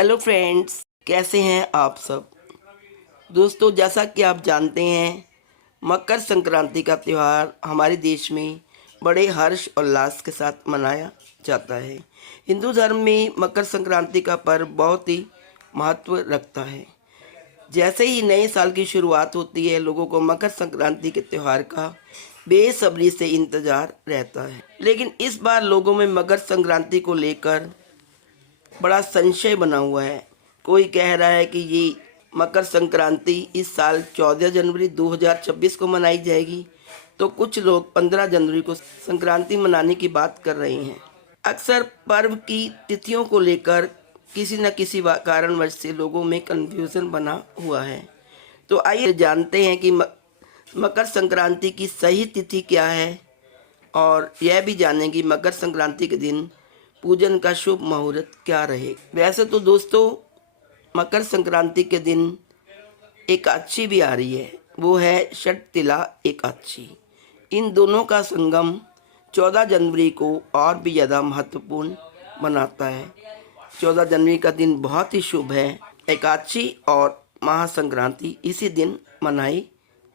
Hello friends, कैसे हैं आप सब। दोस्तों, जैसा कि आप जानते हैं, मकर संक्रांति का त्यौहार हमारे देश में बड़े हर्ष और उल्लास के साथ मनाया जाता है। हिंदू धर्म में मकर संक्रांति का पर्व बहुत ही महत्व रखता है। जैसे ही नए साल की शुरुआत होती है, लोगों को मकर संक्रांति के त्यौहार का बेसब्री से इंतजार रहता है। लेकिन इस बार लोगों में मकर संक्रांति को लेकर बड़ा संशय बना हुआ है। कोई कह रहा है कि ये मकर संक्रांति इस साल 14 जनवरी 2026 को मनाई जाएगी, तो कुछ लोग 15 जनवरी को संक्रांति मनाने की बात कर रहे हैं। अक्सर पर्व की तिथियों को लेकर किसी न किसी कारणवश से लोगों में कन्फ्यूज़न बना हुआ है। तो आइए जानते हैं कि मकर संक्रांति की सही तिथि क्या है, और यह भी जानें कि मकर संक्रांति के दिन पूजन का शुभ मुहूर्त क्या रहे। वैसे तो दोस्तों, मकर संक्रांति के दिन एकादशी भी आ रही है, वो है षटतिला एकादशी। इन दोनों का संगम 14 जनवरी को और भी ज़्यादा महत्वपूर्ण बनाता है। 14 जनवरी का दिन बहुत ही शुभ है। एकादशी और महासंक्रांति इसी दिन मनाई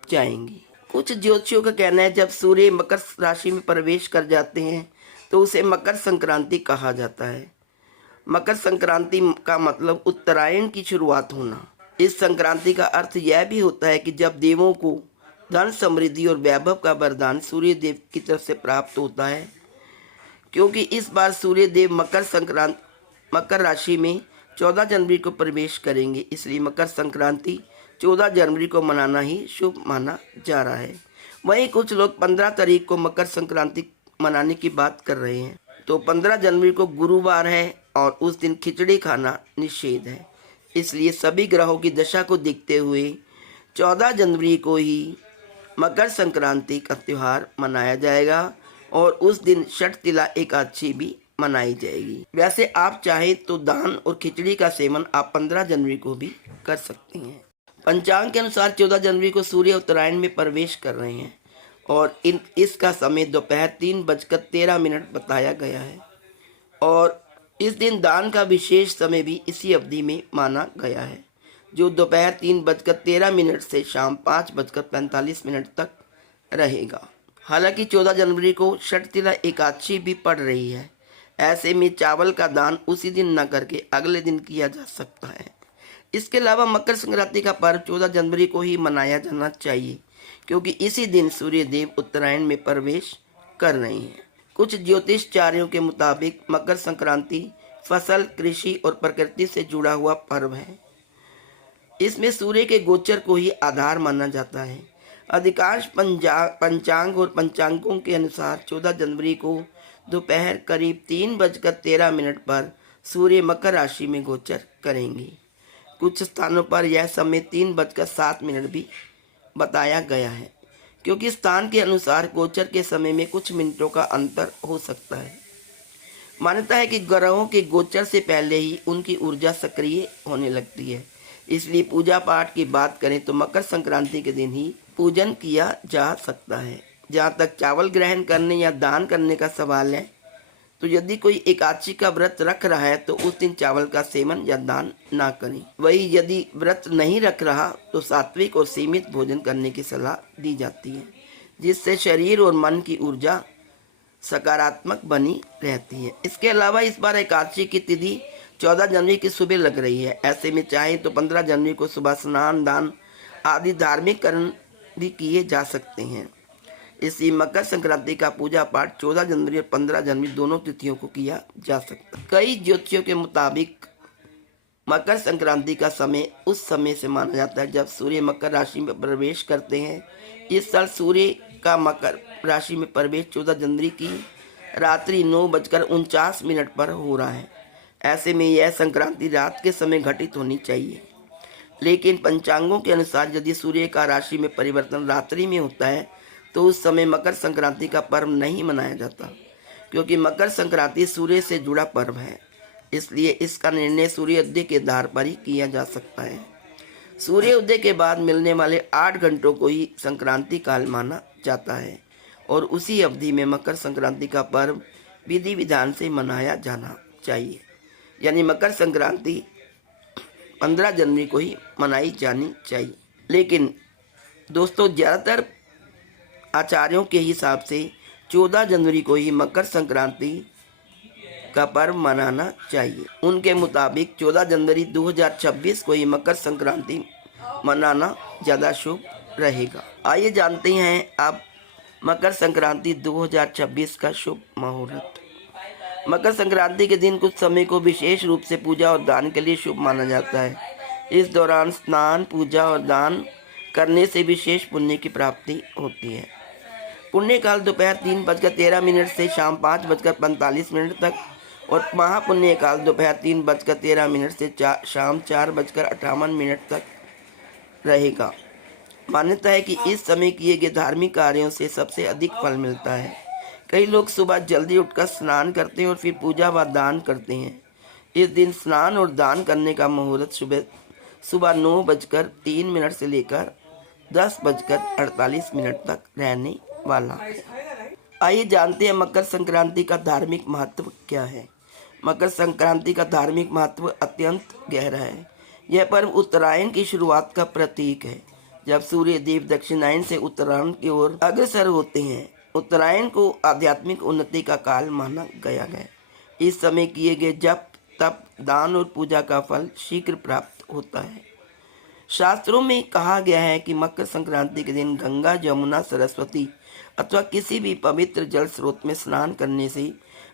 जाएंगी। कुछ ज्योतिषियों का कहना है, जब सूर्य मकर राशि में प्रवेश कर जाते हैं तो उसे मकर संक्रांति कहा जाता है। मकर संक्रांति का मतलब उत्तरायण की शुरुआत होना। इस संक्रांति का अर्थ यह भी होता है कि जब देवों को धन, समृद्धि और वैभव का वरदान सूर्य देव की तरफ से प्राप्त होता है। क्योंकि इस बार सूर्य देव मकर राशि में 14 जनवरी को प्रवेश करेंगे, इसलिए मकर संक्रांति 14 जनवरी को मनाना ही शुभ माना जा रहा है। वहीं कुछ लोग 15 तारीख को मकर संक्रांति मनाने की बात कर रहे हैं। तो 15 जनवरी को गुरुवार है और उस दिन खिचड़ी खाना निषेध है। इसलिए सभी ग्रहों की दशा को देखते हुए 14 जनवरी को ही मकर संक्रांति का त्यौहार मनाया जाएगा और उस दिन षटतिला एकादशी भी मनाई जाएगी। वैसे आप चाहे तो दान और खिचड़ी का सेवन आप 15 जनवरी को भी कर सकते हैं। पंचांग के अनुसार 14 जनवरी को सूर्य उत्तरायण में प्रवेश कर रहे हैं और इसका समय दोपहर 3:13 बताया गया है। और इस दिन दान का विशेष समय भी इसी अवधि में माना गया है, जो दोपहर 3:13 से शाम 5:45 तक रहेगा। हालांकि 14 जनवरी को षटतिला एकादशी भी पड़ रही है। ऐसे में चावल का दान उसी दिन न करके अगले दिन किया जा सकता है। इसके अलावा मकर संक्रांति का पर्व 14 जनवरी को ही मनाया जाना चाहिए, क्योंकि इसी दिन सूर्य देव उत्तरायण में प्रवेश कर रहे हैं। कुछ ज्योतिषाचार्यों के मुताबिक मकर संक्रांति फसल, कृषि और प्रकृति से जुड़ा हुआ पर्व है। इसमें सूर्य के गोचर को ही आधार माना जाता है। अधिकांश पंचांग और पंचांगों के अनुसार 14 जनवरी को दोपहर करीब 3:13 पर सूर्य मकर राशि में गोचर करेंगे। कुछ स्थानों पर यह समय 3:07 भी बताया गया है, क्योंकि स्थान के अनुसार गोचर के समय में कुछ मिनटों का अंतर हो सकता है। मान्यता है कि ग्रहों के गोचर से पहले ही उनकी ऊर्जा सक्रिय होने लगती है। इसलिए पूजा पाठ की बात करें तो मकर संक्रांति के दिन ही पूजन किया जा सकता है। जहाँ तक चावल ग्रहण करने या दान करने का सवाल है, तो यदि कोई एकादशी का व्रत रख रहा है तो उस दिन चावल का सेवन या दान ना करें। वही यदि व्रत नहीं रख रहा तो सात्विक और सीमित भोजन करने की सलाह दी जाती है, जिससे शरीर और मन की ऊर्जा सकारात्मक बनी रहती है। इसके अलावा इस बार एकादशी की तिथि 14 जनवरी की सुबह लग रही है। ऐसे में चाहे तो 15 जनवरी को सुबह स्नान, दान आदि धार्मिक कर्म भी किए जा सकते हैं। इसी मकर संक्रांति का पूजा पाठ 14 जनवरी और 15 जनवरी दोनों तिथियों को किया जा सकता है। कई ज्योतिषियों के मुताबिक मकर संक्रांति का समय उस समय से माना जाता है जब सूर्य मकर राशि में प्रवेश करते हैं। इस साल सूर्य का मकर राशि में प्रवेश 14 जनवरी की रात्रि 9:49 पर हो रहा है। ऐसे में यह संक्रांति रात के समय घटित होनी चाहिए। लेकिन पंचांगों के अनुसार यदि सूर्य का राशि में परिवर्तन रात्रि में होता है तो उस समय मकर संक्रांति का पर्व नहीं मनाया जाता, क्योंकि मकर संक्रांति सूर्य से जुड़ा पर्व है। इसलिए इसका निर्णय सूर्योदय के आधार पर ही किया जा सकता है। सूर्योदय के बाद मिलने वाले 8 घंटों को ही संक्रांति काल माना जाता है और उसी अवधि में मकर संक्रांति का पर्व विधि विधान से मनाया जाना चाहिए। यानी मकर संक्रांति 15 जनवरी को ही मनाई जानी चाहिए। लेकिन दोस्तों ज़्यादातर आचार्यों के हिसाब से 14 जनवरी को ही मकर संक्रांति का पर्व मनाना चाहिए। उनके मुताबिक 14 जनवरी 2026 को ही मकर संक्रांति मनाना ज़्यादा शुभ रहेगा। आइए जानते हैं अब मकर संक्रांति 2026 का शुभ मुहूर्त। मकर संक्रांति के दिन कुछ समय को विशेष रूप से पूजा और दान के लिए शुभ माना जाता है। इस दौरान स्नान, पूजा और दान करने से विशेष पुण्य की प्राप्ति होती है। पुण्य काल दोपहर 3:13 से शाम 5:45 तक और महापुण्य काल दोपहर 3:13 से शाम 4:58 तक रहेगा। मान्यता है कि इस समय किए गए धार्मिक कार्यों से सबसे अधिक फल मिलता है। कई लोग सुबह जल्दी उठकर स्नान करते हैं और फिर पूजा व दान करते हैं। इस दिन स्नान और दान करने का मुहूर्त सुबह 9:03 से लेकर 10:48 तक रहने वाला है। आइए जानते हैं मकर संक्रांति का धार्मिक महत्व क्या है। मकर संक्रांति का धार्मिक महत्व अत्यंत गहरा है। यह पर्व उत्तरायण की शुरुआत का प्रतीक है, जब सूर्य देव दक्षिणायन से उत्तरायण की ओर अग्रसर होते हैं। उत्तरायण को आध्यात्मिक उन्नति का काल माना गया है। इस समय किए गए जप, तप, दान और पूजा का फल शीघ्र प्राप्त होता है। शास्त्रों में कहा गया है कि मकर संक्रांति के दिन गंगा, जमुना, सरस्वती अथवा किसी भी पवित्र जल स्रोत में स्नान करने से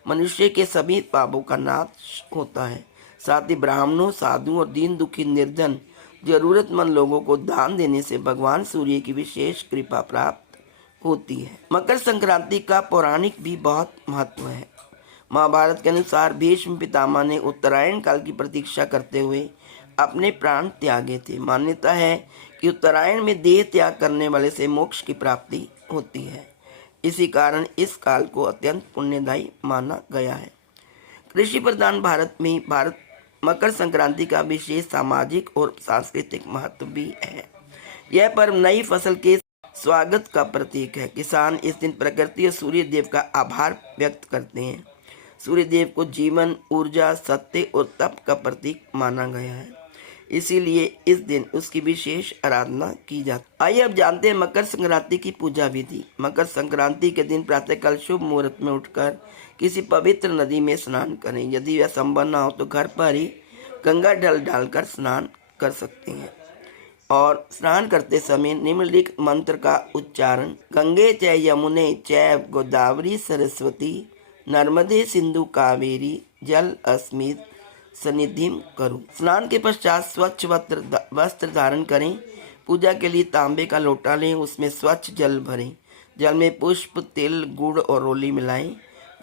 मनुष्य के सभी पापों का नाश होता है। साथ ही ब्राह्मणों, साधुओं और दीन दुखी, निर्धन, जरूरतमंद लोगों को दान देने से भगवान सूर्य की विशेष कृपा प्राप्त होती है। मकर संक्रांति का पौराणिक भी बहुत महत्व है। महाभारत के अनुसार भीष्म पितामह ने उत्तरायण काल की प्रतीक्षा करते हुए अपने प्राण त्यागे थे। मान्यता है कि उत्तरायण में देह त्याग करने वाले से मोक्ष की प्राप्ति होती है। इसी कारण इस काल को अत्यंत पुण्यदायी माना गया है। कृषि प्रधान भारत में मकर संक्रांति का विशेष सामाजिक और सांस्कृतिक महत्व भी है। यह पर्व नई फसल के स्वागत का प्रतीक है। किसान इस दिन प्रकृति और सूर्य देव का आभार व्यक्त करते हैं। सूर्य देव को जीवन, ऊर्जा, सत्य और तप का प्रतीक माना गया है, इसीलिए इस दिन उसकी विशेष आराधना की जाती है। आइए अब जानते हैं मकर संक्रांति की पूजा विधि। मकर संक्रांति के दिन प्रातःकाल शुभ मुहूर्त में उठकर किसी पवित्र नदी में स्नान करें। यदि यह संभव न हो तो घर पर ही गंगा जल डालकर स्नान कर सकते हैं। और स्नान करते समय निम्नलिखित मंत्र का उच्चारण गंगे च यमुने चैव गोदावरी सरस्वती नर्मदे सिंधु कावेरी जल अस्मिन् सन्निधिं करो। स्नान के पश्चात स्वच्छ वस्त्र धारण करें। पूजा के लिए तांबे का लोटा लें, उसमें स्वच्छ जल भरें। जल में पुष्प, तिल, गुड़ और रोली मिलाएं।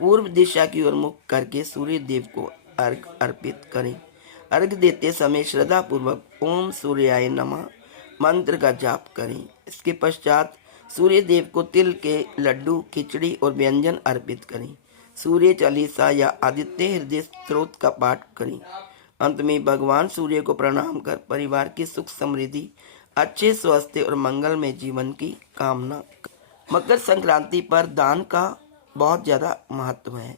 पूर्व दिशा की ओर मुख करके सूर्य देव को अर्घ्य अर्पित करें। अर्घ्य देते समय श्रद्धा पूर्वक ओम सूर्याय नमः मंत्र का जाप करें। इसके पश्चात सूर्य देव को तिल के लड्डू, खिचड़ी और व्यंजन अर्पित करें। सूर्य चालीसा या आदित्य हृदय स्त्रोत का पाठ करें। अंत में भगवान सूर्य को प्रणाम कर परिवार की सुख समृद्धि, अच्छे स्वास्थ्य और मंगलमय जीवन की कामना। मकर संक्रांति पर दान का बहुत ज़्यादा महत्व है।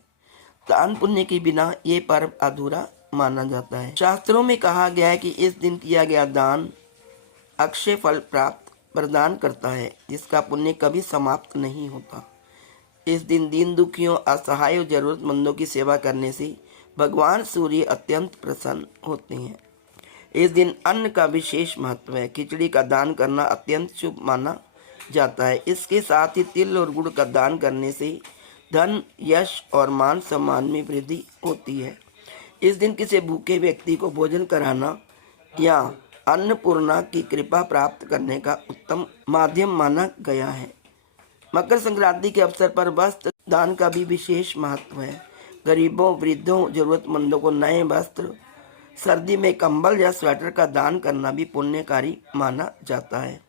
दान पुण्य के बिना ये पर्व अधूरा माना जाता है। शास्त्रों में कहा गया है कि इस दिन किया गया दान अक्षय फल प्राप्त प्रदान करता है, जिसका पुण्य कभी समाप्त नहीं होता। इस दिन दीन दुखियों, असहाय और जरूरतमंदों की सेवा करने से भगवान सूर्य अत्यंत प्रसन्न होते हैं। इस दिन अन्न का विशेष महत्व है। खिचड़ी का दान करना अत्यंत शुभ माना जाता है। इसके साथ ही तिल और गुड़ का दान करने से धन, यश और मान सम्मान में वृद्धि होती है। इस दिन किसी भूखे व्यक्ति को भोजन कराना या अन्नपूर्णा की कृपा प्राप्त करने का उत्तम माध्यम माना गया है। मकर संक्रांति के अवसर पर वस्त्र दान का भी विशेष महत्व है। गरीबों, वृद्धों, जरूरतमंदों को नए वस्त्र, सर्दी में कंबल या स्वेटर का दान करना भी पुण्यकारी माना जाता है।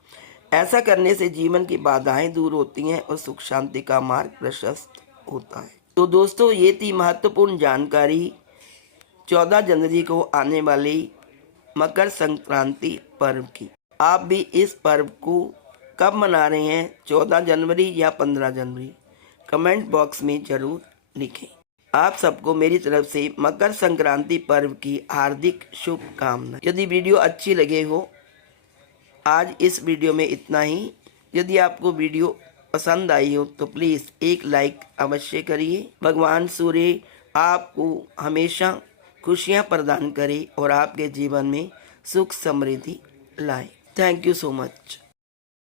ऐसा करने से जीवन की बाधाएं दूर होती हैं और सुख शांति का मार्ग प्रशस्त होता है। तो दोस्तों, ये थी महत्वपूर्ण जानकारी 14 जनवरी को आने वाली मकर संक्रांति पर्व की। आप भी इस पर्व को कब मना रहे हैं, 14 जनवरी या 15 जनवरी? कमेंट बॉक्स में ज़रूर लिखें। आप सबको मेरी तरफ से मकर संक्रांति पर्व की हार्दिक शुभकामनाएं। यदि वीडियो अच्छी लगे हो, आज इस वीडियो में इतना ही। यदि आपको वीडियो पसंद आई हो तो प्लीज़ एक लाइक अवश्य करिए। भगवान सूर्य आपको हमेशा खुशियाँ प्रदान करे और आपके जीवन में सुख समृद्धि लाए। Thank you so much.